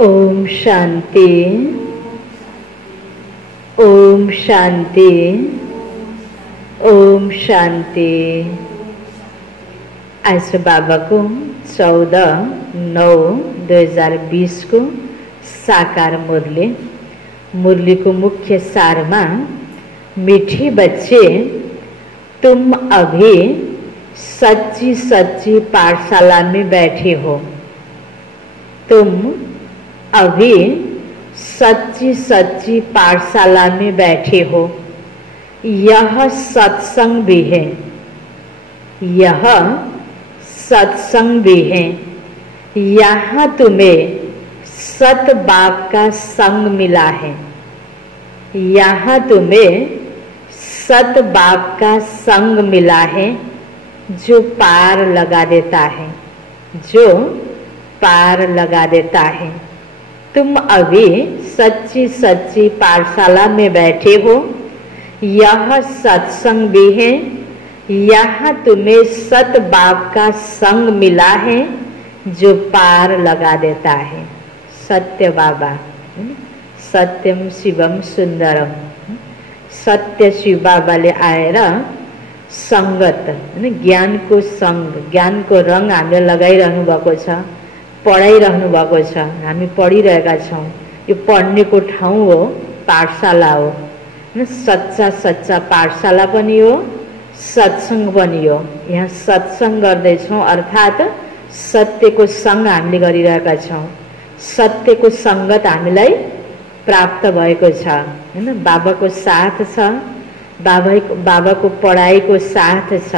ओम शांति। ओम शांति। ओम शांति। आज बाबा को 14/9/2020 को साकार मुरली को मुख्य सार में, मीठे बच्चे तुम अभी सच्ची सच्ची पाठशाला में बैठे हो। तुम अभी सच्ची सच्ची पाठशाला में बैठे हो। यह सत्संग भी है, यह सत्संग भी है। यहाँ तुम्हें सत बाप का संग मिला है। यहाँ तुम्हें सत बाप का संग मिला है, जो पार लगा देता है, जो पार लगा देता है। तुम अभी सच्ची सच्ची पाठशाला में बैठे हो। यह सत्संग भी है। यहाँ तुम्हें सत बाप का संग मिला है, जो पार लगा देता है। सत्य बाबा, सत्यम शिवम सुंदरम। सत्य शिव बाबाले आएर संगत ज्ञान को संग, ज्ञान को रंग हामीले लगाइरहनु भएको छ, पढाइरहनु भएको छ। हामी पढिरहेका छौँ। यो पढ्नेको ठाउँ हो, पाठशाला हो। सच्चा सच्चा पाठशाला पनि हो, सत्संग पनि हो। यहाँ सत्संग गर्दैछौँ, अर्थात् सत्यको सँग हामीले गरिरहेका छौँ। सत्यको संगत हामीलाई प्राप्त भएको छ, हैन। बाबाको साथ छ, बाबाको पढाइको साथ छ।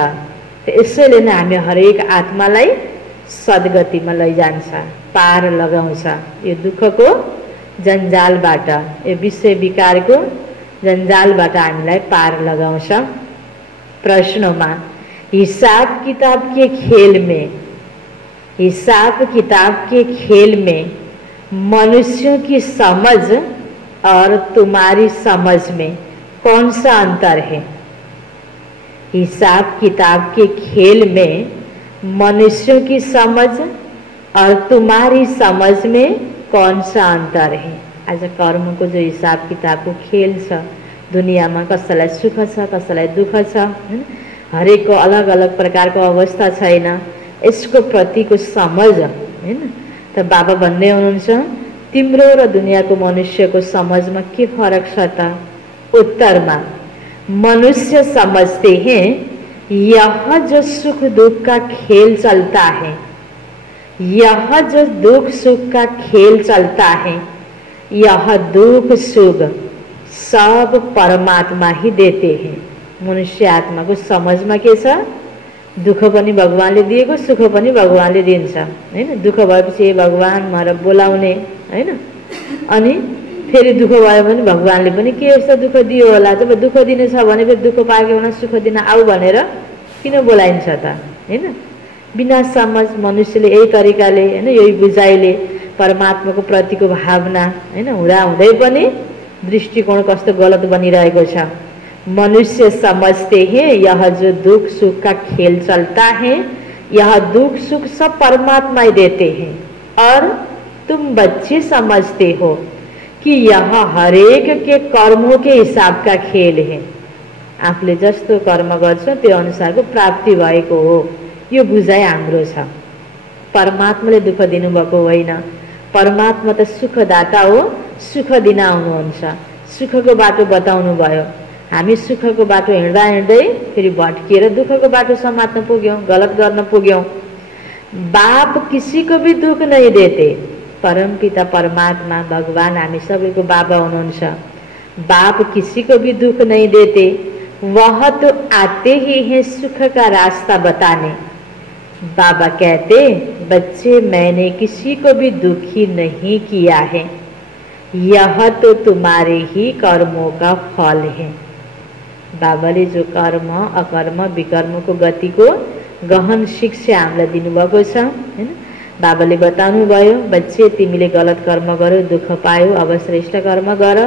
यसैले नै हामी हरेक आत्मालाई सद्गतिमा लैजान्छ, पार लगाउँछ। यो दुःखको जन्जालबाट, यो विषय विकारको जन्जालबाट हामीलाई पार लगाउँछ। प्रश्नमा हिसाब किताब के खेल में, हिसाब किताब के खेल में मनुष्यों की समझ और तुम्हारी समझ में कौन सा अंतर है? हिसाब किताब के खेल में मनुष्यों की समझ और तुम्हारी समझ में कौन सा अंतर है? आज कर्म को जो हिसाब किताब को खेल छ, दुनिया में कसैलाई सुख छ, कसैलाई दुःख छ, हरेक को अलग अलग प्रकार को अवस्था छैन। यसको प्रति को समझ, हैन। त बाबा भन्दै हुनुहुन्छ, तिम्रो र दुनियाको मनुष्यको समझमा के फरक छ त? उत्तरमा मनुष्य समझते हैं यह जो सुख दुख का खेल चलता है, यह जो दुख सुख का खेल चलता है, यह दुख सुख सब परमात्मा ही देते हैं। मनुष्य आत्मा को समझ में के छ? दुःख पनि भगवानले दिएको, सुख पनि भगवानले दिन्छ, हैन। दुःख भएपछि भगवान भनेर बोलाउने, हैन। अनि फेरि दुःख भयो भने भगवानले पनि के यस्तो दुःख दियो होला, जब दुःख दिने छ भने फेरि दुःख पाएको भने सुख दिन आऊ भनेर किन बोलाइन्छ त, हैन। बिना समझ मनुष्यले यही तरिकाले, हैन, यही बुझाइले परमात्माको प्रतिको भावना, हैन, हुँदा हुँदै पनि दृष्टिकोण कस्तो गलत बनिरहेको छ। मनुष्य समझते हैं यह जो दुख सुख का खेल चलता है, यह दुख सुख सब परमात्मा ही देते हैं। और तुम बच्चे समझते हो कि यह हरेक के कर्मों के हिसाब का खेल है। आफूले जस्तो कर्म गर्छ त्यो अनुसारको प्राप्ति भएको हो। यो बुझाइ हाम्रो छ। परमात्माले दुःख दिनुभएको होइन। परमात्मा त सुखदाता हो, सुख दिन आउनुहुन्छ, सुखको बाटो बताउनु भयो। हामी सुखको बाटो हिँड्दा हिँड्दै फेरि भट्किएर दुःखको बाटो समात्न पुग्यौँ, गलत गर्न पुग्यौँ। बाप किसी को भी दुःख नहीं देते। परमपिता परमात्मा भगवान हामी सबैको बाबा हुनुहुन्छ। बाप किसी को भी दुःख नहीं देते, वह तो आते ही हैं सुख का रास्ता बताने। बाबा कहते, बच्चे मैंने किसी को भी दुखी नहीं किया है, यह तो तुम्हारे ही कर्मों का फल है। बाबाले जो कर्म अकर्म विकर्मको गतिको गहन शिक्षा हामीलाई दिनुभएको छ, हैन। बाबाले बताउनु भयो, बच्चे तिमीले गलत कर्म गर्यो, दुःख पायो, अब श्रेष्ठ कर्म गर।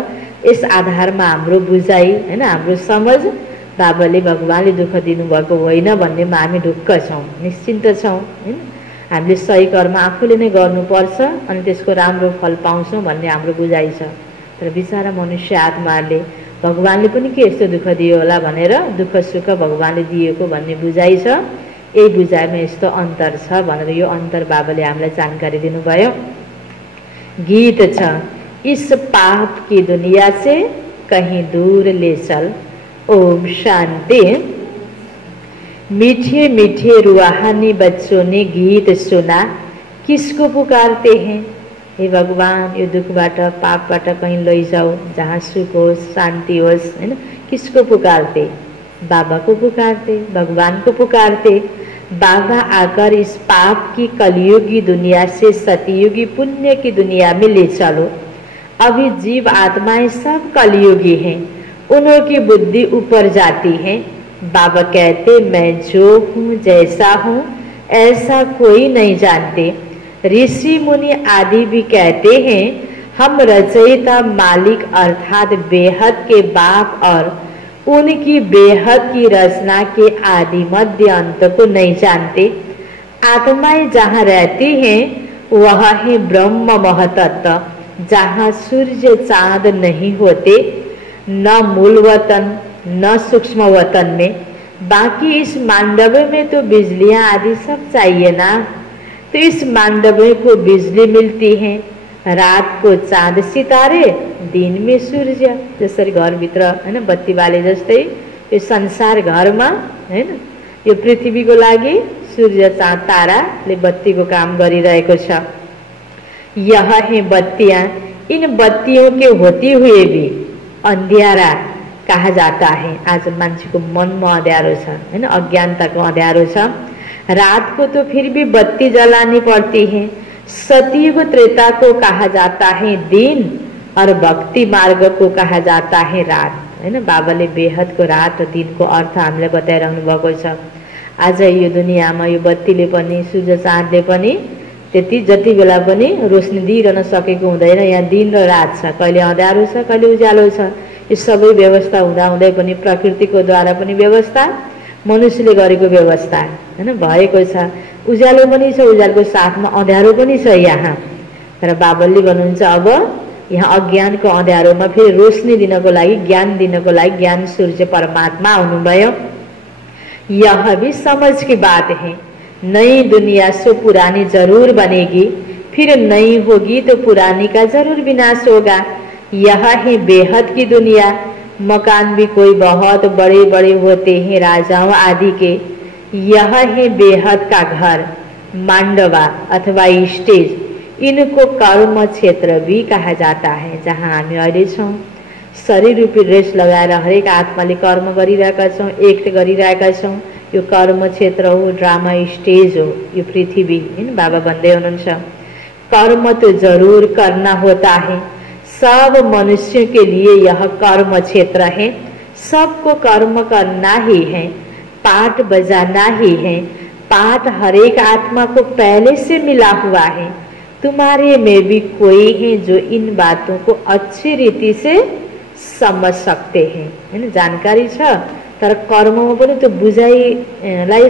यस आधारमा हाम्रो बुझाइ, हैन, हाम्रो समझ बाबाले भगवानले दुःख दिनुभएको होइन भन्नेमा हामी ढुक्क छौँ, निश्चिन्त छौँ, हैन। हामीले सही कर्म आफूले नै गर्नुपर्छ अनि त्यसको राम्रो फल पाउँछौँ भन्ने हाम्रो बुझाइ छ। तर बिचारा मनुष्य आत्माहरूले भगवानले पनि के यस्तो दुःख दियो होला भनेर दुःख सुख भगवानले दिएको भन्ने बुझाइ छ। यही बुझाइमा यस्तो अन्तर छ भनेर यो अन्तर बाबाले हामीलाई जानकारी दिनुभयो। गीत छ, इस पाप की दुनिया से कहीं दूर ले चल। ओम शांति। मीठे मीठे रूहानी बच्चों ने गीत सुना, किसको पुकारते हैं? हे भगवान, यो दुखबाट पापबाट कहीं लैजाऊ, जहाँ सुख होस् शान्ति होस्, हैन? किसको पुकारते? बाबा को पुकारते, भगवान को पुकारते। बाबा आकर इस पाप की कलयुगी दुनिया से सतयुगी पुण्य की दुनिया में ले चलो। अभी जीव आत्माएं सब कलयुगी हैं, उन्हों की बुद्धि ऊपर जाती है। बाबा कहते, मैं जो हूँ जैसा हूँ ऐसा कोई नहीं जानते। ऋषि मुनि आदि भी कहते हैं, हम रचयिता मालिक अर्थात बेहद के बाप और उनकी बेहद की रचना के आदि मध्य अंत को नहीं जानते। आत्माएं जहाँ रहती हैं वह है ब्रह्म महतत्व, जहाँ सूर्य चांद नहीं होते, न मूल वतन न सूक्ष्म वतन में। बाकी इस मांडव्य में तो बिजलियां आदि सब चाहिए ना, तो इस मांडव्य को बिजली मिलती है, रात को चाँद सितारे, दिन में सूर्य। जसरी घरभित्र हैन बत्ती बाले जस्तै यो संसार घरमा हैन यो पृथ्वीको लागि सूर्य चाँद ताराले बत्तीको काम गरिरहेको छ। यह है बत्तियां, इन बत्तियों के होते हुए भी अंधियारा कहा जाता है। आज मान्छेको मनमा अँध्यारो छ हैन, अज्ञानताको अँध्यारो छ। रात को तो फिर भी बत्ती जलानी पड़ती है। सतयुग त्रेता को कहा जाता है दिन और भक्ति मार्ग को कहा जाता है रात, हैन? बाबाले बेहद को रात र दिन को अर्थ हामीलाई बताइरहनु भएको छ। आज यो दुनियाँमा यो बत्तीले पनि सूर्य चाँदले पनि त्यति जति बेला पनि रोशनी दिइरहन सकेको हुँदैन। यहाँ दिन र रात छ, कहिले अँध्यारो छ कहिले उज्यालो छ। यो सबै व्यवस्था हुँदाहुँदै पनि प्रकृतिको द्वारा पनि व्यवस्था, मनुष्यले गरेको व्यवस्था हैन भएको छ। उज्यालो पनि छ, उज्यालोको साथमा अँध्यारो पनि छ यहाँ। तर बाबाले भन्नुहुन्छ अब यहाँ अज्ञानको अँध्यारोमा फेरि रोशनी दिनको लागि, ज्ञान दिनको लागि ज्ञान सूर्य परमात्मा आउनुभयो। यह भी समझ की बात है, नई दुनिया से पुरानी जरूर बनेगी, फिर नई होगी तो पुरानी का जरूर विनाश होगा। यह है बेहद की दुनिया, मकान भी कोई बहुत बड़े बड़े होते हैं राजाओं आदि के। यह है बेहद का घर, मांडवा अथवा स्टेज, इनको कर्म क्षेत्र भी कहा जाता है। जहाँ हामी अहिले छौँ, शरीर रूपी ड्रेस लगाएर हरेक आत्माले कर्म गरिरहेका छौँ, एक्ट गरिरहेका छौँ। यो कर्म क्षेत्र हो, ड्रामा स्टेज हो यो पृथ्वी, हैन? बाबा भन्दै हुनुहुन्छ कर्म तो जरूर करना होता है, सब मनुष्यों के लिए यह कर्म क्षेत्र है। सबको कर्म करना ही है, पाठ बजाना ही है। पाठ हरेक आत्मा को पहले से मिला हुआ है। तुम्हारे में भी कोई है जो इन बातों को अच्छी रीति से समझ सकते हैं, हैन? जानकारी छ, तर कर्ममा पनि त्यो बुझाइलाई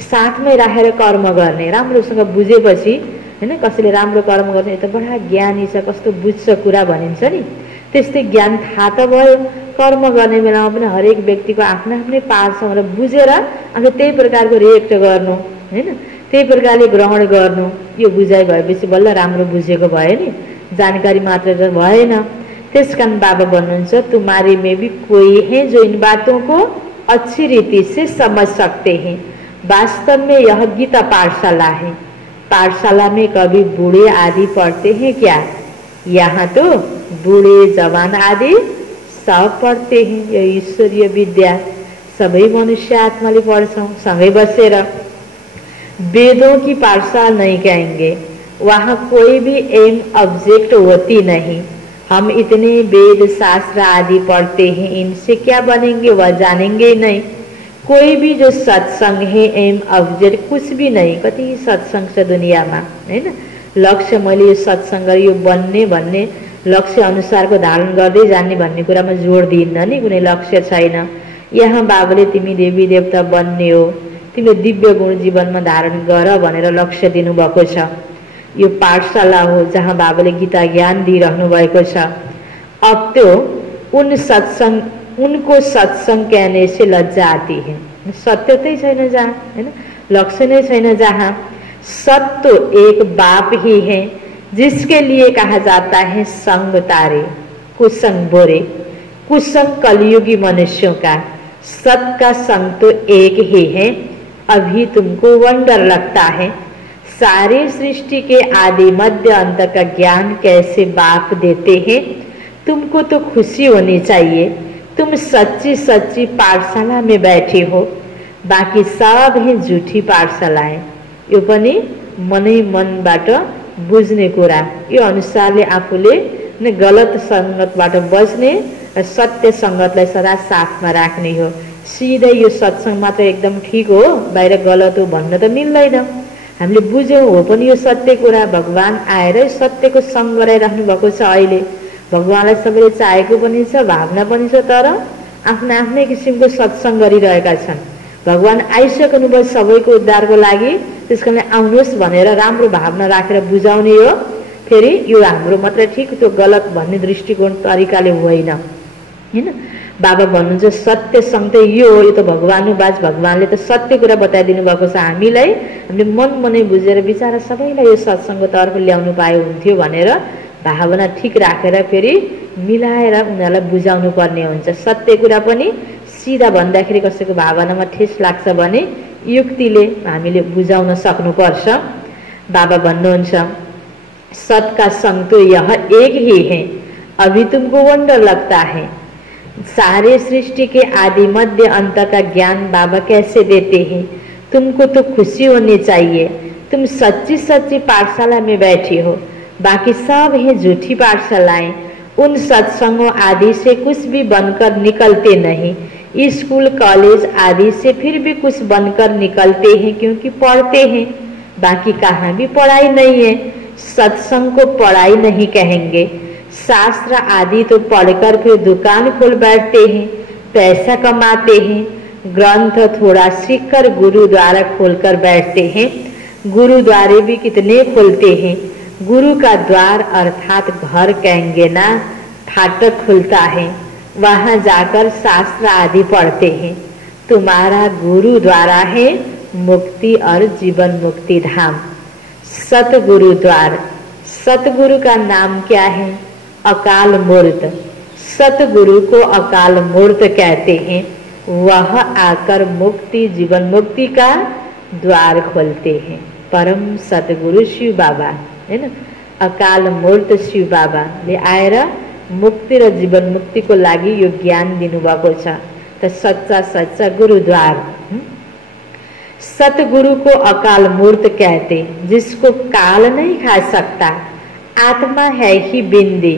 साथमै राखेर कर्म गर्ने, राम्रोसँग बुझेपछि हैन कसैले राम्रो कर्म गर्ने त बडा ज्ञानी छ, कस्तो बुझ्छ कुरा भनिन्छ नि। त्यस्तै ज्ञान थाहा त भयो, कर्म गर्ने बेलामा पनि हरेक व्यक्तिको आफ्नो आफ्नै पाठ छ भनेर बुझेर अनि त्यही प्रकारको रिएक्ट गर्नु, हैन? त्यही प्रकारले ग्रहण गर्नु, यो बुझाइ भएपछि बल्ल राम्रो बुझेको भयो नि, जानकारी मात्र त भएन। त्यसकारण बाबा भन्नुहुन्छ तुम्हारे में भी कोई है जो इन बातों को अच्छी रीति से समझ सकते हैं। वास्तव में यह गीता पाठशाला है। पाठशाला में कभी बूढ़े आदि पढ़ते हैं क्या? यहाँ तो बूढ़े जवान आदि सब पढ़ते हैं। यो ईश्वरीय विद्या सबै मनुष्य आत्माले पढ्छौं सँगै बसेर। वेदों की पाठशाला नहीं कहेंगे, वहाँ कोई भी एम ऑब्जेक्ट होती नहीं। हम इतने वेद शास्त्र आदि पढ़ते हैं, इनसे क्या बनेंगे वह जानेंगे ही नहीं। कोई भी जो सत्संग है एम ऑब्जेक्ट कुछ भी नहीं। कति सत्संग छ दुनियाँमा, हैन? लक्ष्य मैले यो सत्संग यो बन्ने भन्ने लक्ष्य अनुसारको धारण गर्दै जान्ने भन्ने कुरामा जोड दिन्न नि, कुनै लक्ष्य छैन। यहाँ बाबाले तिमी देवी देवता बन्ने हो, तिमीले दिव्य गुण जीवनमा धारण गर भनेर लक्ष्य दिनुभएको छ। यो पाठशाला हो जहाँ बाबाले गीता ज्ञान दिइरहनु भएको छ। अब त्यो उनको सत्संग कहने से लज्जा आती है। सत्यतै छैन जहाँ, हैन, लक्ष्य नै छैन जहाँ। सत्य एक बाप ही है जिसके लिए कहा जाता है संग तारे कुसंग बोरे। कुसंग कलयुगी मनुष्यों का, सत का संग तो एक ही है। अभी तुमको वंडर लगता है सारी सृष्टि के आदि मध्य अंत का ज्ञान कैसे बाप देते हैं। तुमको तो खुशी होनी चाहिए, तुम सच्ची सच्ची पाठशाला में बैठे हो, बाकी सब है झूठी पाठशालाएं। यो पनि मनै मनबाट बुझ्ने कुरा। यो अनुसारले आफूले गलत सङ्गतबाट बच्ने र सत्य सङ्गतलाई सदा साथमा राख्ने हो। सिधै यो सत्संग मात्र एकदम ठिक हो, बाहिर गलत हो भन्न त मिल्दैन। हामीले बुझ्यौँ हो पनि यो सत्य कुरा। भगवान आएर सत्यको सङ्ग गराइराख्नु भएको छ। अहिले भगवानलाई सबैले चाहेको पनि छ, भावना पनि छ, तर आफ्ना आफ्नै किसिमको सत्संग गरिरहेका छन्। भगवान आइसक्नुभयो सबैको उद्धारको लागि, त्यसकारण आउनुहोस् भनेर राम्रो भावना राखेर बुझाउने हो। फेरि यो हाम्रो मात्रै ठिक, त्यो गलत भन्ने दृष्टिकोण तरिकाले होइन, हैन। बाबा भन्नुहुन्छ सत्य सङ्ग त यो हो, यो त भगवान हो। बाज भगवानले त सत्य कुरा बताइदिनु भएको छ हामीलाई। हामीले मनै बुझेर बिचारा सबैलाई यो सत्सङ्गको तर्फ ल्याउनु पाए हुन्थ्यो भनेर भावना ठिक राखेर फेरि मिलाएर उनीहरूलाई बुझाउनु पर्ने हुन्छ। सत्य कुरा पनि सिधा भन्दाखेरि कसैको भावनामा ठेस लाग्छ भने युक्तिले हामीले बुझाउन सक्नुपर्छ। बाबा भन्नुहुन्छ सत का संग तो यह एक ही है, अभी तुमको वंडर लगता है सारे सृष्टि के आदि मध्य अंत का ज्ञान बाबा कैसे देते हैं। तुमको तो खुशी होनी चाहिए, तुम सच्ची सच्ची पाठशाला में बैठे हो, बाकी सब है झूठी पाठशालाएं। उन सत्संगों आदि से कुछ भी बनकर निकलते नहीं। स्कूल कॉलेज आदि से फिर भी कुछ बनकर निकलते हैं क्योंकि पढ़ते हैं, बाकी कहाँ भी पढ़ाई नहीं है। सत्संग को पढ़ाई नहीं कहेंगे। शास्त्र आदि तो पढ़कर फिर दुकान खोल बैठते हैं, पैसा कमाते हैं। ग्रंथ थोड़ा सीखकर गुरुद्वारा खोलकर बैठते हैं। गुरुद्वारे भी कितने खोलते हैं। गुरु का द्वार अर्थात घर कहेंगे ना, फाटक खुलता है, वहाँ जाकर शास्त्र आदि पढ़ते हैं। तुम्हारा गुरुद्वारा है मुक्ति और जीवन मुक्ति धाम, सतगुरु द्वार। सतगुरु का नाम क्या है? अकाल मूर्त। सतगुरु को अकाल मूर्त कहते हैं। वह आकर मुक्ति जीवन मुक्ति का द्वार खोलते हैं। परम सतगुरु शिव बाबा, है ना, अकाल मूर्त शिव बाबाले आएर मुक्ति र जीवन मुक्तिको लागि यो ज्ञान दिनुभएको छ। त सच्चा सच्चा गुरुद्वार। सतगुरु को अकाल मूर्त कहते, जिसको काल नहीं खा सकता। आत्मा है ही बिंदी,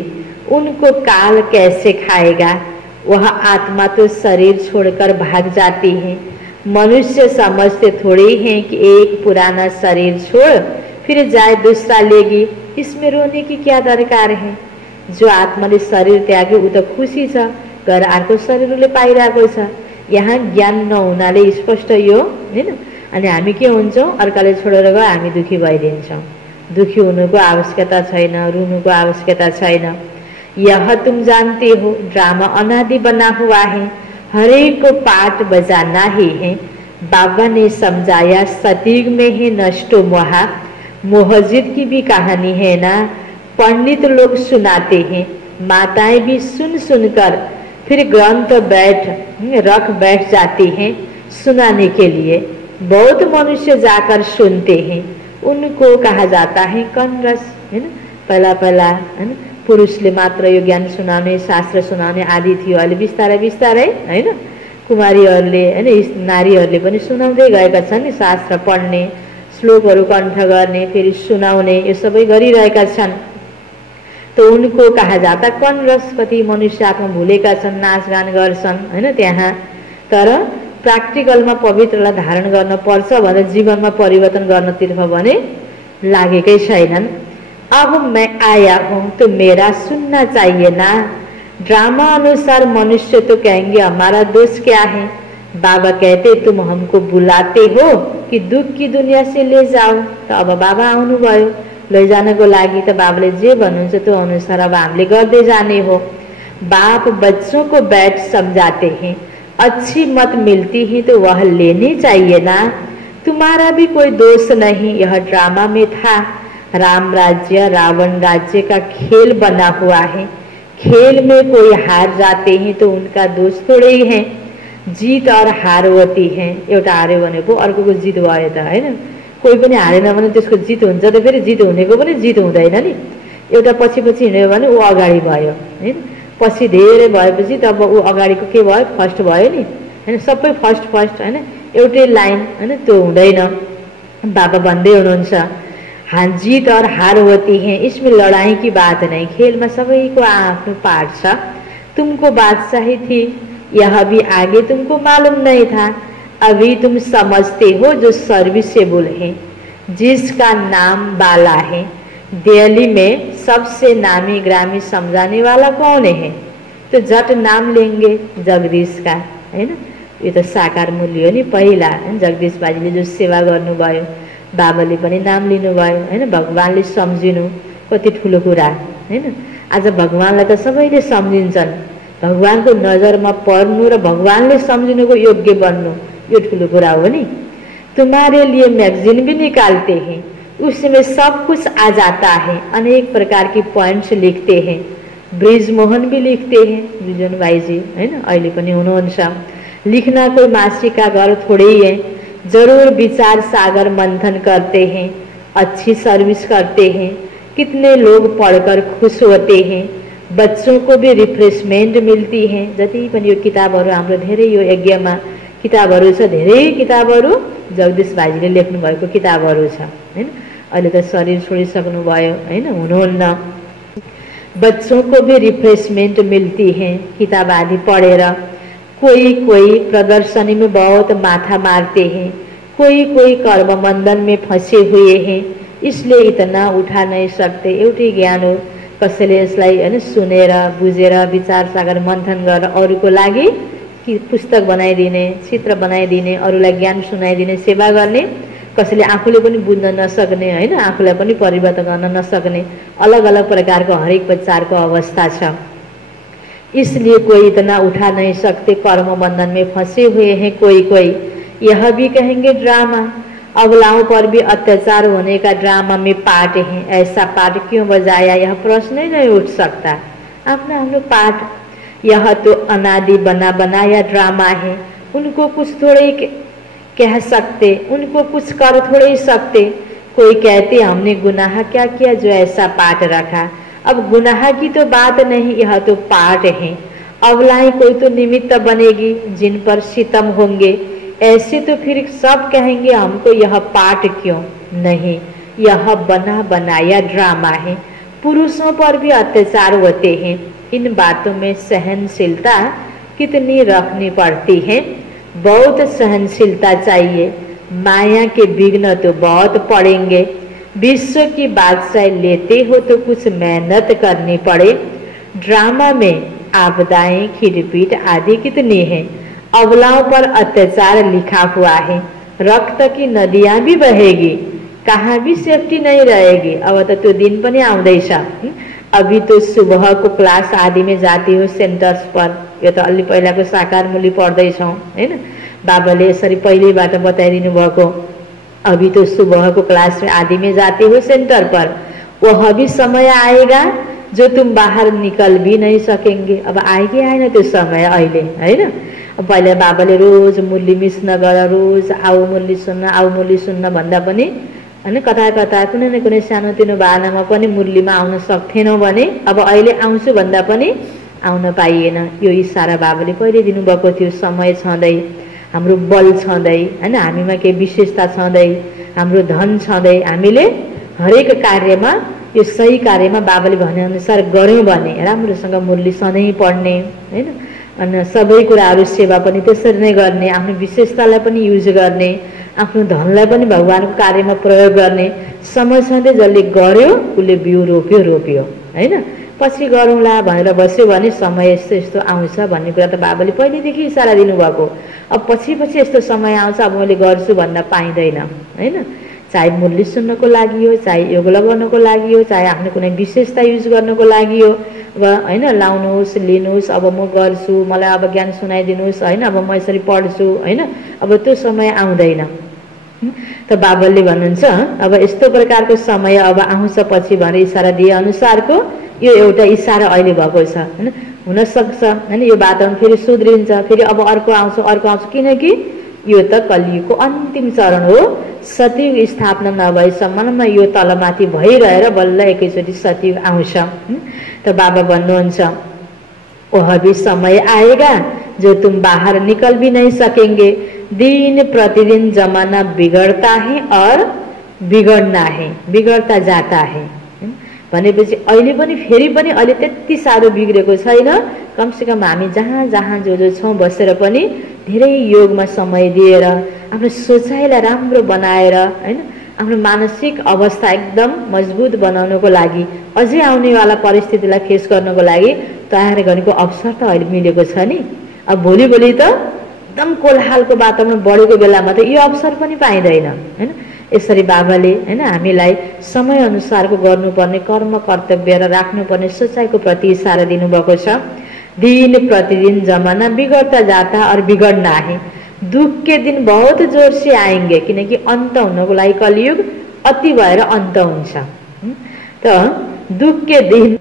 उनको काल कैसे खाएगा। वह आत्मा तो शरीर छोड़कर भाग जाती है। मनुष्य समझते थोड़ी हैं कि एक पुराना शरीर छोड़ फिर जाए दूसरा लेगी, इसमें रोने की क्या दरकार है। जो आत्माले शरीर त्याग्यो ऊ त खुसी छ, गएर अर्को शरीर उसले पाइरहेको छ। यहाँ ज्ञान नहुनाले स्पष्ट यो, हैन। अनि हामी के हुन्छौँ, अर्काले छोडेर गयो हामी दुखी भइदिन्छौँ। दुखी हुनुको आवश्यकता छैन, रुनुको आवश्यकता छैन। यह तुम जानते हो ड्रामा अनादि बना हुआ है, हरेक को पाठ बजाना ही है। बाबा ने समझाया सतयुग में है नष्टो मोहा, मोहजिद की भी कहानी है ना। पंडित लोग सुनाते हैं, माताएं भी सुन सुनकर फिर ग्रंथ रख बैठ जाती हैं सुनाने के लिए। बहुत मनुष्य जाकर सुनते हैं, उनको कहा जाता है कनरस, है ना। पहिला पहिला, है ना, पुरुषले मात्र यो ज्ञान सुनाउने, शास्त्र सुनाउने आदि थियो। अहिले बिस्तारै बिस्तारै, हैन, कुमारीहरूले, हैन, नारीहरूले पनि सुनाउँदै गएका छन् नि। शास्त्र पढ्ने, श्लोकहरू कण्ठ गर्ने, फेरि सुनाउने, यो सबै गरिरहेका छन्। तो उनको कहा जाता कनरस। कति मनुष्य आत्मा भुलेका छन्, नाचगान गर्छन्, हैन, त्यहाँ। तर प्र्याक्टिकलमा पवित्रलाई धारण गर्न पर्छ भनेर जीवनमा परिवर्तन गर्नतर्फ भने लागेकै छैनन्। अब मैं आया हूँ तो मेरा सुनना चाहिए ना। ड्रामा अनुसार मनुष्य तो कहेंगे हमारा दोष क्या है, बाबा कहते तुम हमको बुलाते हो कि दुख की दुनिया से ले जाओ। तो अब बाबा आउनुभयो लैजानको लागि। त बाबाले जे भन्नुहुन्छ त्यो अनुसार अब हामीले गर्दै जाने हो। बाप बच्चों को बैठ समझाते हैं, अच्छी मत मिलती है तो वह लेनी चाहिए ना, तुम्हारा भी कोई दोष नहीं, यह ड्रामा में था। राम राज्य रावण राज्य का खेल बना हुआ है। खेल में कोई हार जाते हैं तो उनका दोष थोड़े ही है, जीत और हार होती है। एउटा हार्यो भनेको अर्कोको जित भयो त हैन, कोही पनि हारेन भने त्यसको जित हुन्छ त फेरि जित हुनेको पनि जित हुँदैन नि। एउटा पछि पछि हिँड्यो भने ऊ अगाडि भयो हैन, पछि धेरै भएपछि तब ऊ अगाडिको के भयो फर्स्ट भयो नि हैन, सबै फर्स्ट फर्स्ट हैन, एउटै लाइन हैन, त्यो हुँदैन। बाबा भन्दै हुनुहुन्छ हाँ जीत और हार होती है, इसमें लड़ाई की बात नहीं, खेल में सबैको आफ्नो पार्ट छ। तुमको बादशाही थी, यह भी आगे तुमको मालूम नहीं था, अभी तुम समझते हो जो सर्विसेबल है, जिसका नाम बाला है। दिल्ली में सबसे नामी ग्रामी समझाने वाला कौन है? तो झट नाम लेंगे जगदीश का हैन। यो त साकार मूल्य हो नि। पहिला जगदीश बाजीले जो सेवा गर्नुभयो, बाबाले पनि नाम लिनुभयो हैन, भगवानले सम्झिनु कति ठुलो कुरा हैन। आज भगवानलाई त सबैले सम्झिन्छन्, भगवानको नजरमा पर्नु र भगवानले सम्झिनुको योग्य बन्नु यो ठुलो कुरा हो नि। तुम्हारे लिए मैगजीन भी निकालते हैं, उसमें सब कुछ आ जाता है, अनेक प्रकार की पॉइंट्स लिखते हैं। ब्रिज मोहन भी लिखते हैं, ब्रिजन भाइजी हैन, अहिले पनि हुनुहुन्छ। लिखना कोई मासिका घर थोड़े ही है, जरूर विचार सागर मंथन करते हैं, अच्छी सर्विस करते हैं, कितने लोग पढ़कर खुश होते हैं, बच्चों को भी रिफ्रेशमेंट मिलती है। जति पनि यो किताबहरू हाम्रो धेरै यो यज्ञमा किताबहरू छ, धेरै किताबहरू जगदीश भाइजीले लेख्नु भएको किताबहरू छ हैन। अहिले त शरीर छोडिसक्नु भयो हैन, हुनुहुन्न। बच्चों को भी रिफ्रेशमेंट मिलती है किताब आदि पढ़ेर। कोई कोई प्रदर्शनी में बहुत माथा मारते हैं, कोई कोई कर्म बंधन में फंसे हुए हैं, इसलिए इतना उठा नहीं सकते। एउटै ज्ञान हो, कसैले यसलाई हैन सुनेर बुझेर विचार सागर मन्थन गरेर अरूको लागि कि पुस्तक बनाइदिने, चित्र बनाइदिने, अरूलाई ज्ञान सुनाइदिने, सेवा गर्ने, कसैले आफूले पनि बुझ्न नसक्ने हैन, आफूलाई पनि परिवर्तन गर्न नसक्ने, अलग अलग प्रकारको हरेक प्रकारको अवस्था छ। इसलिए कोई इतना उठा नहीं सकते, कर्म बंधन में फंसे हुए हैं कोई कोई। यह भी कहेंगे ड्रामा, अबलाओं पर भी अत्याचार होने का ड्रामा में पार्ट है, ऐसा पार्ट क्यों बजाया, यह प्रश्न ही नहीं उठ सकता। अपना हम लोग पार्ट, यह तो अनादि बना बनाया ड्रामा है, उनको कुछ थोड़े ही कह सकते, उनको कुछ कर थोड़े ही सकते। कोई कहते हमने गुनाह क्या किया जो ऐसा पार्ट रखा। अब गुनाह की तो बात नहीं, यह तो पार्ट है। अबलाएं कोई तो निमित्त बनेगी जिन पर सितम होंगे, ऐसे तो फिर सब कहेंगे हमको यह पार्ट क्यों नहीं, यह बना बनाया ड्रामा है। पुरुषों पर भी अत्याचार होते हैं, इन बातों में सहनशीलता कितनी रखनी पड़ती है। बहुत सहनशीलता चाहिए, माया के विघ्न तो बहुत पड़ेंगे। विश्व की बादशाही लेते हो तो कुछ मेहनत करनी पड़े। ड्रामा में आपदाएं खिटपीट आदि कितनी हैं, अबलाओं पर अत्याचार लिखा हुआ है, रक्त की नदियां भी बहेगी, कहाँ भी सेफ्टी नहीं रहेगी। अब तो त्यो दिन पनि आउँदैछ। अभी तो सुबह को क्लास आदि में जाती हो सेंटर्स पर, यो त अलि पहिलाको साकार मूल्य पढ्दैछौँ हैन, बाबाले यसरी पहिलेबाट बताइदिनु भएको। अभी तो सुबह को क्लास में आदि में जाते हो सेंटर पर, वह भी समय आएगा जो तुम बाहर निकल भी नहीं सकेंगे। अब आएगी आएन त्यो समय अहिले हैन। पहिले बाबाले रोज मुरली मिस नगर, रोज आऊ मुरली सुन्न भन्दा पनि हैन, कता कता कुनै न कुनै सानोतिनो बाहनामा पनि मुरलीमा आउन सक्थेनौँ भने अब अहिले आउँछु भन्दा पनि आउन पाइएन। यो इसारा बाबाले पहिले दिनुभएको थियो। समय छँदै, हाम्रो बल छँदै हैन, हामीमा केही विशेषता छँदै, हाम्रो धन छँदै हामीले हरेक कार्यमा यो सही कार्यमा बाबाले भनेअनुसार गऱ्यौँ भने राम्रोसँग मुरली सधैँ पढ्ने हैन, अनि सबै कुराहरू सेवा पनि त्यसरी नै गर्ने, आफ्नो विशेषतालाई पनि युज गर्ने, आफ्नो धनलाई पनि भगवानको कार्यमा प्रयोग गर्ने। समय छँदै जसले गर्यो उसले बिउ रोप्यो हैन। पछि गरौँला भनेर बस्यो भने समय यस्तो यस्तो आउँछ भन्ने कुरा त बाबाले पहिलेदेखि इसारा दिनुभएको। अब पछि पछि यस्तो समय आउँछ अब मैले गर्छु भन्न पाइँदैन हैन। चाहे मुरली सुन्नको लागि हो, चाहे योग लगाउनको लागि हो, चाहे आफ्नो कुनै विशेषता युज गर्नको लागि हो, अब हैन लाउनुहोस् लिनुहोस्, अब म गर्छु, मलाई अब ज्ञान सुनाइदिनुहोस् हैन, अब म यसरी पढ्छु हैन, अब त्यो समय आउँदैन। त बाबाले भन्नुहुन्छ अब यस्तो प्रकारको समय अब आउँछ पछि भनेर इसारा दिए अनुसारको यो एउटा इसारा अहिले भएको छ हैन। हुनसक्छ हैन यो वातावरण फेरि सुध्रिन्छ, फेरि अब अर्को आउँछ, किनकि यो त कलियुगको अन्तिम चरण हो। सतयुग स्थापना नभएसम्ममा यो तलमाथि भइरहेर बल्ल एकैचोटि सतयुग आउँछ। त बाबा भन्नुहुन्छ वह भी समय आएगा जो तुम बाहर निकल भी नहीं सकेंगे। दिन प्रतिदिन जमाना बिगड़ता है और बिगड़ना है, बिगड़ता जाता है भनेपछि अहिले पनि फेरि पनि अहिले त्यति साह्रो बिग्रेको छैन। कमसेकम हामी जहाँ जहाँ जो छौँ बसेर पनि धेरै योगमा समय दिएर आफ्नो सोचाइलाई राम्रो बनाएर हैन आफ्नो मानसिक अवस्था एकदम मजबुत बनाउनको लागि अझै आउनेवाला परिस्थितिलाई फेस गर्नको लागि तयार गर्नेको अवसर त अहिले मिलेको छ नि। अब भोलि त एकदम कोलाहलको वातावरण बढेको बेलामा त यो अवसर पनि पाइँदैन हैन। यसरी बाबाले हैन हामीलाई समय अनुसारको गर्नुपर्ने कर्म कर्तव्य र राख्नुपर्ने सोचाइको प्रति इशारा दिनुभएको छ। दिन प्रतिदिन जमाना बिगड़ता जाता और बिगड़ना है। दुख के दिन बहुत जोर से आएंगे, किनकि अंत हुनको लागि कलियुग अति भएर अंत हुन्छ। तो दुख के दिन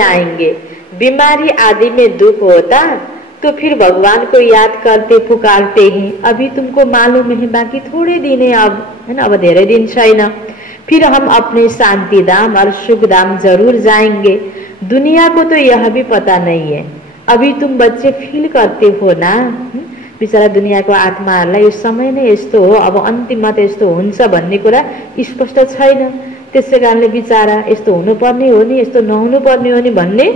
आएंगे, बीमारी आदि में दुख होता तो फिर भगवान को याद करते पुकारते हैं। अभी तुमको मालूम है बाकी थोड़े दिन है अब है ना, अब धेरै दिन छैन। फिर हम अपने शांति धाम और सुख धाम जरूर जाएंगे। दुनिया को तो यह भी पता नहीं है। अभी तुम बच्चे फील करते हो ना, बिचरा दुनियाँको आत्माहरूलाई यो समय नै यस्तो हो, अब अन्तिममा त यस्तो हुन्छ भन्ने कुरा स्पष्ट छैन। त्यसै कारणले बिचारा यस्तो हुनुपर्ने हो नि, यस्तो नहुनुपर्ने हो नि भन्ने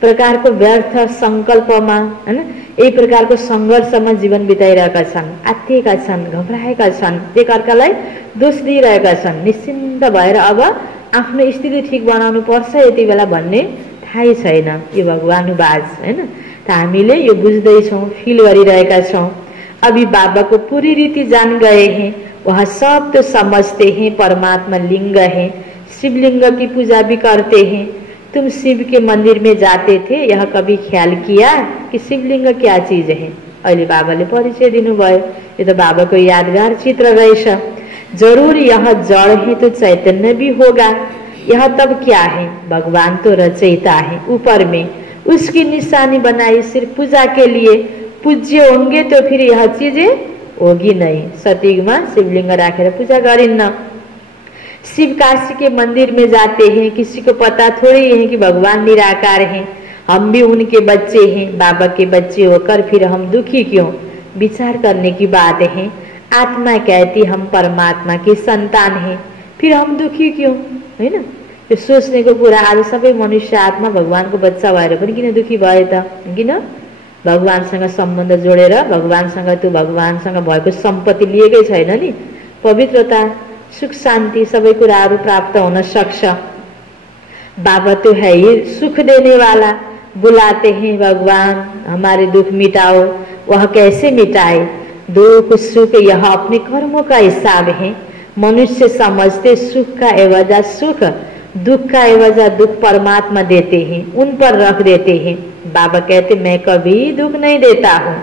प्रकारको व्यर्थ संकल्पमा हैन यही प्रकारको संघर्षमा जीवन बिताइरहेका छन्, आत्तिएका छन्, घबराएका छन्, एकअर्कालाई दोष दिइरहेका छन्। निश्चिन्त भएर अब आफ्नो स्थिति ठीक बनाउनु पर्छ यति बेला भन्ने थाहै छैन। यो भगवानुवाज हैन। त हामीले यो बुझ्दैछौँ, फिल गरिरहेका छौँ। अभी बाबा को पूरी रीति जान गए हैं, वह सब तो समझते हैं परमात्मा लिंग है, शिवलिंग की पूजा भी करते हैं। तुम शिव के मंदिर में जाते थे, यह कभी ख्याल किया कि शिवलिंग क्या चीज है? अहिले बाबाले परिचय दिनुभयो। यो त बाबाको यादगार चित्र रहेछ। जरूर यह जड़ है तो चैतन्य भी होगा। यह तब क्या है? भगवान तो रचयिता है, ऊपर में उसकी निशानी बनाई सिर्फ पूजा के लिए। पूज्य होंगे तो फिर यह चीजें होगी नहीं। सतयुगमा शिवलिंग राखेर पूजा गरिन्न। शिव काशी के मंदिर में जाते हैं, किसी को पता थोड़ी है कि भगवान निराकार हैं। हम भी उनके बच्चे हैं, बाबा के बच्चे होकर फिर हम दुखी क्यों? विचार करने की बात है। आत्मा कहती हम परमात्मा की संतान हैं, फिर हम दुखी क्यों? हैन यो सोच्नेको कुरा। आज सबै मनुष्य आत्मा भगवानको बच्चा भएर पनि किन दुखी भए त? किन? भगवानसँग सम्बन्ध जोडेर भगवानसँग त्यो भगवानसँग भएको सम्पत्ति लिएकै छैन नि। पवित्रता, सुख शान्ति सबै कुराहरू प्राप्त हुन सक्छ। बाबा तो है ही सुख देने वाला। बुलाते हैं भगवान हमारे दुख मिटाओ, वह कैसे मिटाए? दुख सुख यह अपने कर्मों का हिसाब है। मनुष्य समझते सुख का एवजा सुख, दुख का एवजा दुख परमात्मा देते हैं, उन पर रख देते हैं। बाबा कहते मैं कभी दुख नहीं देता हूँ,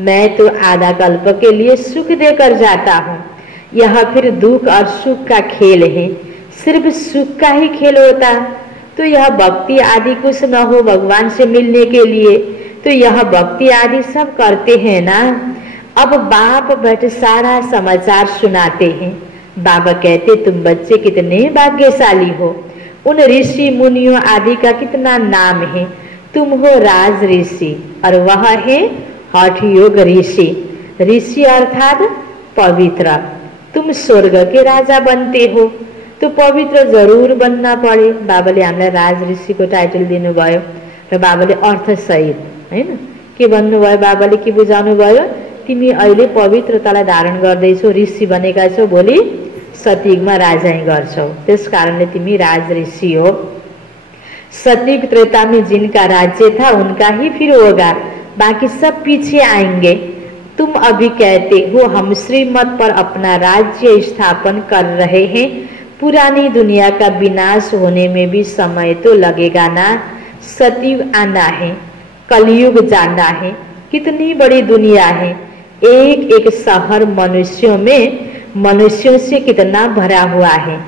मैं तो आधा कल्प के लिए सुख देकर जाता हूँ। यह फिर दुख और सुख का खेल है। सिर्फ सुख का ही खेल होता तो यह भक्ति आदि कुछ न हो भगवान से मिलने के लिए, तो यह भक्ति आदि सब करते हैं ना। अब बाप बैठे सारा समाचार सुनाते हैं। बाबा कहते तुम बच्चे कितने भाग्यशाली हो, उन ऋषि मुनियों आदि का कितना नाम है। तुम हो राज ऋषि और वह है हठ योग ऋषि। ऋषि अर्थात पवित्र। तुम स्वर्ग के राजा बनते हो तो पवित्र जरूर बन्ना पड़े। बाबाले हामीलाई राज ऋषिको टाइटल दिनुभयो र बाबाले अर्थ सहित हैन के भन्नुभयो, बाबाले के बुझाउनु भयो? तिमी अहिले पवित्रतालाई धारण गर्दैछौ, ऋषि बनेका छौ, भोलि सतयुगमा राजाई गर्छौ, त्यस कारणले तिमी राज ऋषि हो। सतयुग त्रेता में जिनका राज्य था उनका ही फिर होगा, बाकी सब पीछे आएंगे। तुम अभी कहते हो हम श्रीमत पर अपना राज्य स्थापन कर रहे हैं, पुरानी दुनिया का विनाश होने में भी समय तो लगेगा ना। सतयुग आना है, कलयुग जाना है। कितनी बड़ी दुनिया है, एक एक शहर मनुष्यों से कितना भरा हुआ है।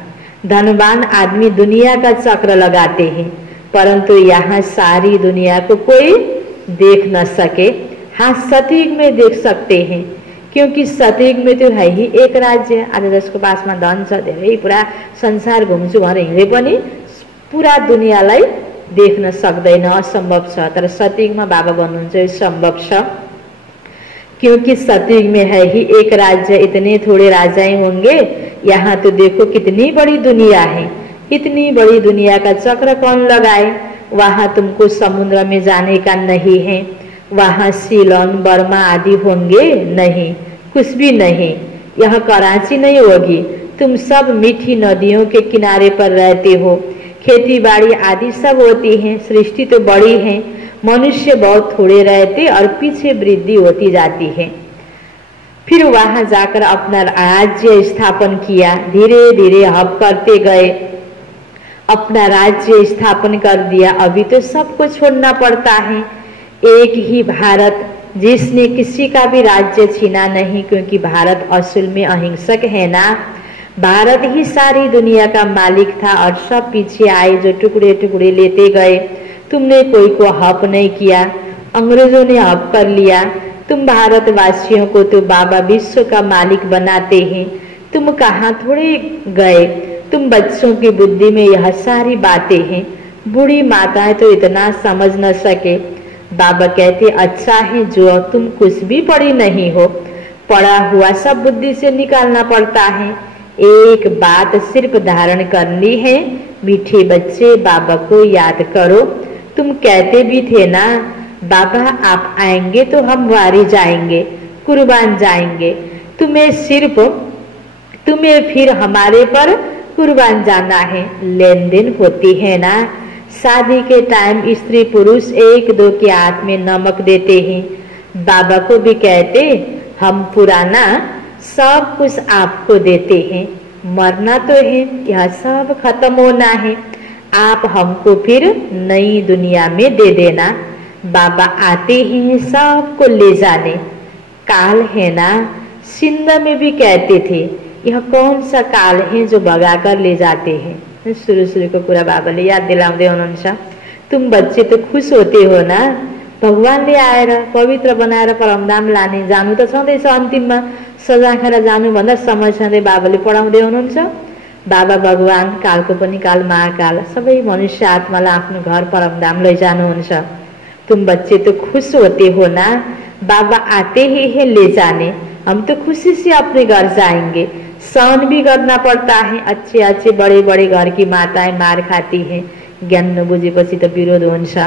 धनवान आदमी दुनिया का चक्र लगाते हैं, परंतु यहाँ सारी दुनिया को कोई देख न सके। हाँ, सतयुग में देख सकते हैं, क्योंकि सतयुग में तो है ही एक राज्य। आज जसको पासमा धन छ, धेरै पुरा संसार घुम्छु भनेर हिँडे पनि पुरा दुनियाँलाई देख्न सक्दैन, असम्भव छ। तर सतयुगमा बाबा भन्नुहुन्छ यो सम्भव छ, क्योंकि सतयुग में है ही एक राज्य, इतने थोड़े राजाएं होंगे। यहाँ तो देखो कितनी बड़ी दुनिया है, इतनी बड़ी दुनिया का चक्र कौन लगाए। वहाँ तुमको समुद्र में जाने का नहीं है, वहाँ सीलोन बर्मा आदि होंगे नहीं, कुछ भी नहीं। यह कराची नहीं होगी, तुम सब मीठी नदियों के किनारे पर रहते हो, खेती बाड़ी आदि सब होती हैं। सृष्टि तो बड़ी है, मनुष्य बहुत थोड़े रहते और पीछे वृद्धि होती जाती है। फिर वहां जाकर अपना राज्य स्थापन किया, धीरे धीरे हब करते गए, अपना राज्य स्थापन कर दिया। अभी तो सबको छोड़ना पड़ता है। एक ही भारत, जिसने किसी का भी राज्य छीना नहीं, क्योंकि भारत असल में अहिंसक है ना। भारत ही सारी दुनिया का मालिक था और सब पीछे आए जो टुकड़े टुकड़े लेते गए। तुमने कोई को हक नहीं किया, अंग्रेजों ने हक कर लिया। तुम भारतवासियों को तो बाबा विश्व का मालिक बनाते हैं, तुम कहाँ थोड़े गए। तुम बच्चों की बुद्धि में यह सारी बातें हैं, बूढ़ी माताएं तो इतना समझ न सके। बाबा कहते अच्छा है जो तुम कुछ भी पढ़ी नहीं हो, पढ़ा हुआ सब बुद्धि से निकालना पड़ता है। एक बात सिर्फ धारण करनी है, मीठे बच्चे बाबा को याद करो। तुम कहते भी थे ना बाबा आप आएंगे तो हम वारी जाएंगे, कुर्बान जाएंगे। तुम्हें फिर हमारे पर कुर्बान जाना है। लेन देन होती है ना, शादी के टाइम स्त्री पुरुष एक दो के हाथ में नमक देते हैं। बाबा को भी कहते हम पुराना सब कुछ आपको देते हैं, मरना तो है, यह सब खत्म होना है। आप हमको फिर नई दुनिया में दे देना। बाबा आते हैं सबको ले जाने, काल है ना। सिंध में भी कहते थे यह कौन सा काल है जो भगा कर ले जाते हैं। सुरु को कुरा बाबाले याद दिलाउँदै हुनुहुन्छ। तुम बच्चे तो खुश होते हो ना, भगवानले आएर पवित्र बनाएर परमधाम लाने, जानु त छँदैछ अन्तिममा, सजा खाएर जानुभन्दा समय छँदै बाबाले पढाउँदै हुनुहुन्छ। बाबा भगवान कालको पनि काल महाकाल सबै मनुष्य आत्मालाई आफ्नो घर परमधाम लैजानुहुन्छ। तुम बच्चे तो खुश होते हो ना, बाबा आते ही है ले जाने, हम तो खुशी से अपने घर जाएंगे। सहन भी करना पड़ता है, अच्छे अच्छे बड़े बड़े घर की माताएं मार खाती हैं, ज्ञान नबुझेपछि तो विरोध हुन्छ।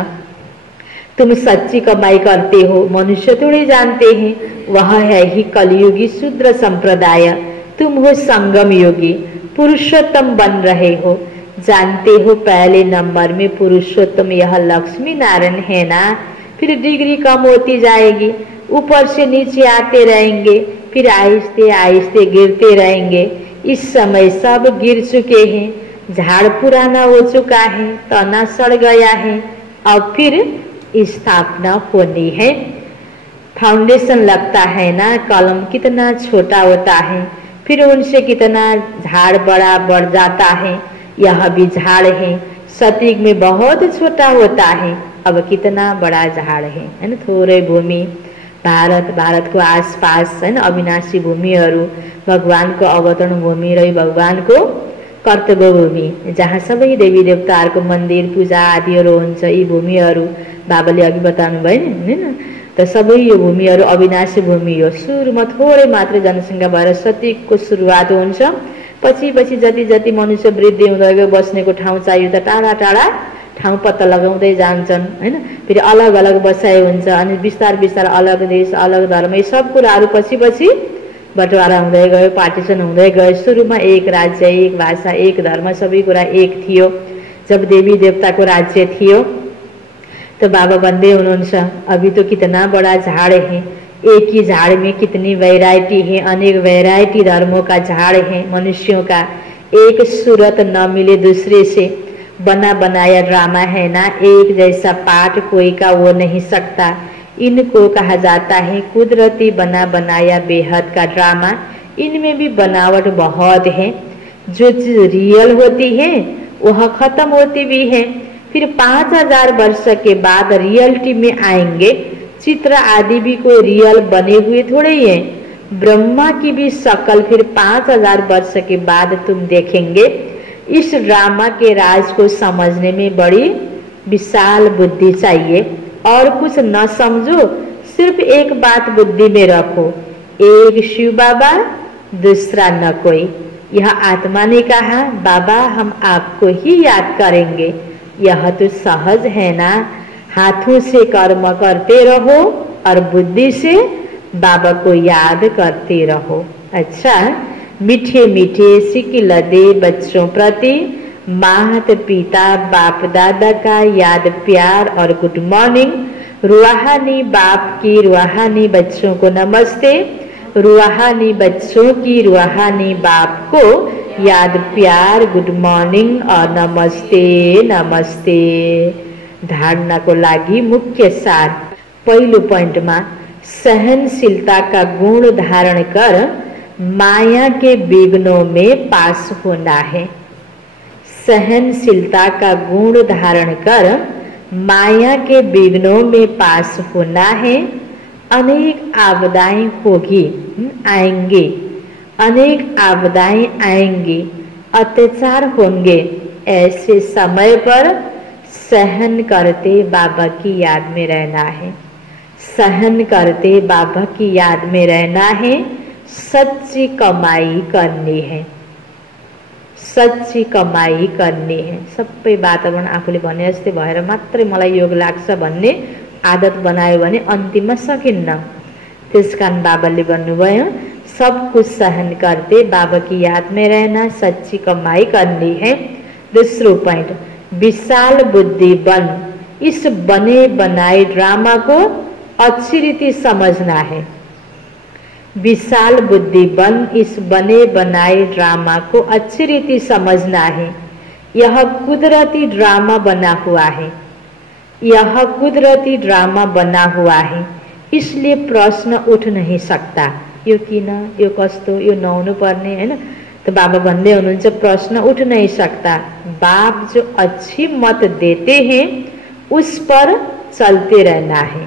तुम सच्ची कमाई करते हो, मनुष्य थोड़े जानते हैं, वह है ही कलयुगी शूद्र संप्रदाय। तुम हो संगम योगी, पुरुषोत्तम बन रहे हो। जानते हो पहले नंबर में पुरुषोत्तम यह लक्ष्मी नारायण है ना, फिर डिग्री कम होती जाएगी, ऊपर से नीचे आते रहेंगे, फिर आहिस्ते आहिस्ते गिरते रहेंगे। इस समय सब गिर चुके हैं, झाड़ पुराना हो चुका है, तना सड़ गया है, अब फिर स्थापना होनी है। फाउंडेशन लगता है ना, कलम कितना छोटा होता है, फिर उनसे कितना झाड़ बड़ा बढ़ जाता है। यह भी झाड़ है, सतयुग में बहुत छोटा होता है, अब कितना बड़ा झाड़ है ना। थोड़े भूमि भारत को आसपास है ना अविनाशी भूमिहरू, भगवानको अवतरण भूमि र भगवानको कर्तव्य भूमि, जहाँ सबै देवी देवताहरूको मन्दिर पूजा आदिहरू हुन्छ। यी भूमिहरू बाबाले अघि बताउनु भयो नि हैन, त सबै यो भूमिहरू अविनाशी भूमि हो। सुरुमा थोरै मात्र जनसङ्ख्या भएर सतयुगको सुरुवात हुन्छ, पछि पछि जति जति मनुष्य वृद्धि हुँदै गयो, बस्नेको ठाउँ चाहियो त टाढा टाढा ठाउँ पत्ता लगाउँदै जान्छन् हैन। फेरि अलग अलग बसाइ हुन्छ, अनि बिस्तार बिस्तार अलग देश अलग धर्म, यी सब कुराहरू पछि पछि बटवारा हुँदै गयो, पार्टिसन हुँदै गयो। सुरुमा एक राज्य, एक भाषा, एक धर्म, सबै कुरा एक थियो। जब देवी देवता को राज्य थियो तो बाबा भन्दै हुनुहुन्छ अभी तो कितना बड़ा झाड़ है, एक ही झाड़ में कितनी वैरायटी है, अनेक वैरायटी धर्मों का झाड़ है मनुष्यों का, एक सूरत न मिले दूसरे से, बना बनाया ड्रामा है ना, एक जैसा पाठ कोई का वो नहीं सकता। इनको कहा जाता है कुदरती बना बनाया बेहद का ड्रामा। इनमें भी बनावट बहुत है, जो चीज रियल होती है वह खत्म होती भी है, फिर 5000 वर्ष के बाद रियलिटी में आएंगे। चित्र आदि भी कोई रियल बने हुए थोड़े ही है, ब्रह्मा की भी शक्ल फिर 5000 वर्ष के बाद तुम देखेंगे। इस ड्रामा के राज को समझने में बड़ी विशाल बुद्धि चाहिए, और कुछ न समझो, सिर्फ एक बात बुद्धि में रखो, एक शिव बाबा दूसरा न कोई। यह आत्मा ने कहा बाबा हम आपको ही याद करेंगे, यह तो सहज है ना, हाथों से कर्म करते रहो और बुद्धि से बाबा को याद करते रहो। अच्छा, मीठे मीठे सिकिलदे बच्चों प्रति माता पिता बाप दादा का याद प्यार और गुड मॉर्निंग। रूहानी बाप की रूहानी बच्चों को नमस्ते, रूहानी बच्चों की रूहानी बाप को याद प्यार गुड मॉर्निंग और नमस्ते नमस्ते। धारणा को लागी मुख्य सार। पहिलो पॉइंट में सहनशीलता का गुण धारण कर माया के विघ्नों में पास होना है। सहनशीलता का गुण धारण कर माया के विघ्नों में पास होना है। अनेक आपदाएं होगी, आएंगे, अनेक आपदाएं आएंगी, अत्याचार होंगे। ऐसे समय पर सहन करते बाबा की याद में रहना है, सहन करते बाबा की याद में रहना है। सच्ची कमाई करनी है, सच्ची कमाई करनी है। सबै वातावरण आफूले भने जस्तै भएर मात्रै मलाई योग लाग्छ भन्ने आदत बनायो भने अन्तिममा सकिन्न। त्यसकारण बाबाले भन्नुभयो सब कुछ सहन करते बाबा की याद में रहना, सच्ची कमाई करनी है। दूसरा पॉइंट, विशाल बुद्धि बन। इस बने बनाए ड्रामा को अच्छी रीति समझना है। विशाल बुद्धि बन, इस बने बनाए ड्रामा को अच्छी रीति समझना है। यह कुदरती ड्रामा बना हुआ है, यह कुदरती ड्रामा बना हुआ है, इसलिए प्रश्न उठ नहीं सकता यो किन, यो कस्तो, यो नहुनु पर्ने हैन। तो बाबा भन्दै हुनुहुन्छ प्रश्न उठ नहीं सकता। बाप जो अच्छी मत देते हैं उस पर चलते रहना है।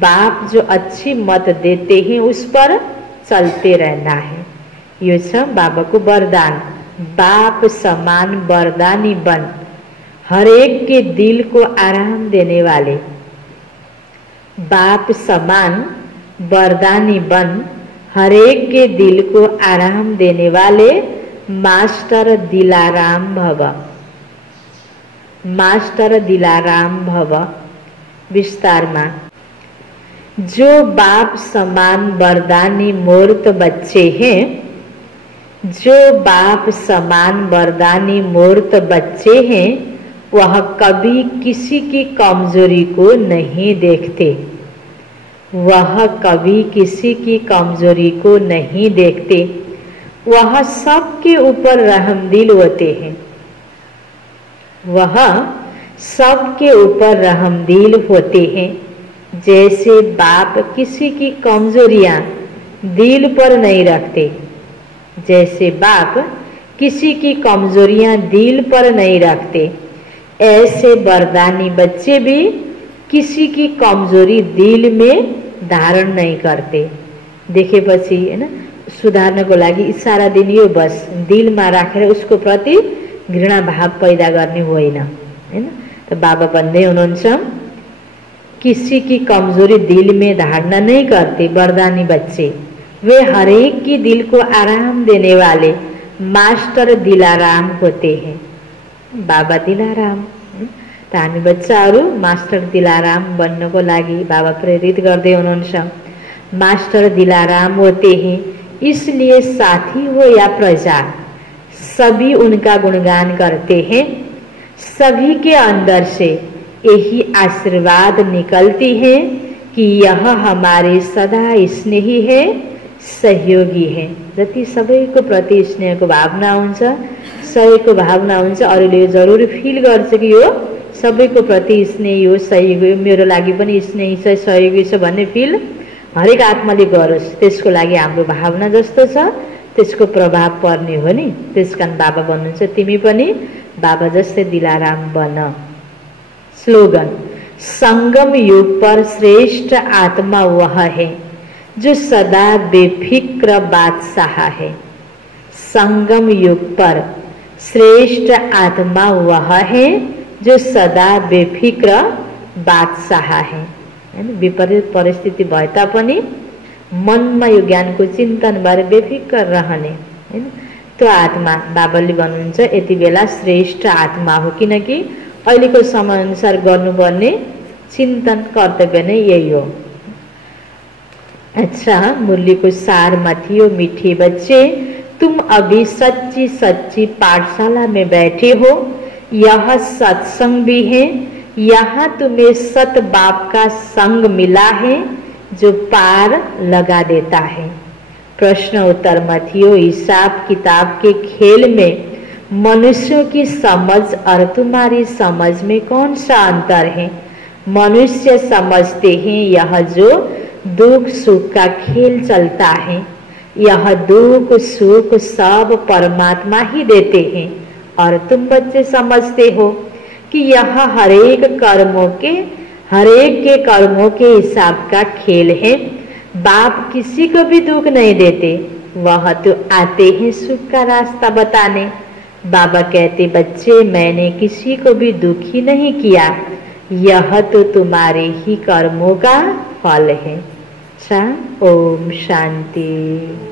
बाप जो अच्छी मत देते हैं उस पर चलते रहना है। यो छ बाबा को वरदान। बाप समान वरदानी बन, हरेक के दिल को आराम देने वाले। बाप समान वरदानी बन, हरेक के दिल को आराम देने वाले। मास्टर दिलाराम भव, मास्टर दिलाराम भव। विस्तार में, जो बाप समान वरदानी मूर्त बच्चे हैं, जो बाप समान वरदानी मूर्त बच्चे हैं, वह कभी किसी की कमजोरी को नहीं देखते। वह कभी किसी की कमजोरी को नहीं देखते। वह सबके ऊपर रहमदिल होते हैं। वह सबके ऊपर रहमदिल होते हैं। जैसे बाप किसी की कमजोरियां दिल पर नहीं रखते, जैसे बाप किसी की कमजोरियां दिल पर नहीं रखते, ऐसे वरदानी बच्चे भी किसी की कमजोरी दिल में धारण नहीं करते। देखेपछि हैन सुधार्नको लागि इशारा दिने हो, बस दिलमा राखेर उसको प्रति घृणा भाव पैदा गर्ने होइन हैन। तो बाबा भन्दै हुनुहुन्छ किसी की कमजोरी दिल में धारणा नहीं करते वरदानी बच्चे, वे हरेक की दिल को आराम देने वाले मास्टर दिलाराम होते हैं। बाबा दिलाराम। त हामी बच्चाहरू मास्टर दिलाराम बन्नको लागि बाबा प्रेरित गर्दै हुनुहुन्छ। मास्टर दिलाराम होते हैं, इसलिए साथी हो या प्रजा सभी उनका गुणगान करते हैं। सभी के अंदर से यही आशीर्वाद निकलती है कि यह हमारे सदा स्नेही है, सहयोगी है। जति सबैको प्रति स्नेहको भावना हुन्छ, सहयोगको भावना हुन्छ, अरूले जरुर फिल गर्छ कि यो सबैको प्रति स्नेही हो, सहयोगी, मेरो लागि पनि स्नेही छ, सहयोगी छ भन्ने फिल हरेक आत्माले गरोस्। त्यसको लागि हाम्रो भावना जस्तो छ त्यसको प्रभाव पर्ने हो नि। त्यसकारण बाबा भन्नुहुन्छ तिमी पनि बाबा जस्तै दिलाराम बन। स्लोगन, संगम युग पर श्रेष्ठ आत्मा वह है जो सदा बेफिक्र बादशाह है। संगम युग पर श्रेष्ठ आत्मा वह है जो सदा बेफिक्र बादशाह है। विपरीत परिस्थिति भए तापनि मनमा यो ज्ञानको चिन्तन भएर बेफिक्र रहने हैन, त्यो आत्मा बाबाले भन्नुहुन्छ यति बेला श्रेष्ठ आत्मा हो। किनकि अहिलेको समय अनुसार गर्नुपर्ने चिन्तन कर्तव्य नै यही हो। अच्छा, मुरली को सार में थियो, मीठे बच्चे तुम अभी सच्ची सच्ची पाठशाला में बैठे हो। यह सत्संग भी है, यहाँ तुम्हें सत बाप का संग मिला है जो पार लगा देता है। प्रश्न उत्तर में थियो, हिसाब किताब के खेल में मनुष्यों की समझ और तुम्हारी समझ में कौन सा अंतर है। मनुष्य समझते हैं यह जो दुख सुख का खेल चलता है, यह दुख सुख सब परमात्मा ही देते हैं। और तुम बच्चे समझते हो कि यह हरेक के कर्मों के हिसाब का खेल है। बाप किसी को भी दुख नहीं देते, वह तो आते हैं सुख का रास्ता बताने। बाबा कहते बच्चे मैंने किसी को भी दुखी नहीं किया, यह तो तुम्हारे ही कर्मों का फल है। ओम शांति।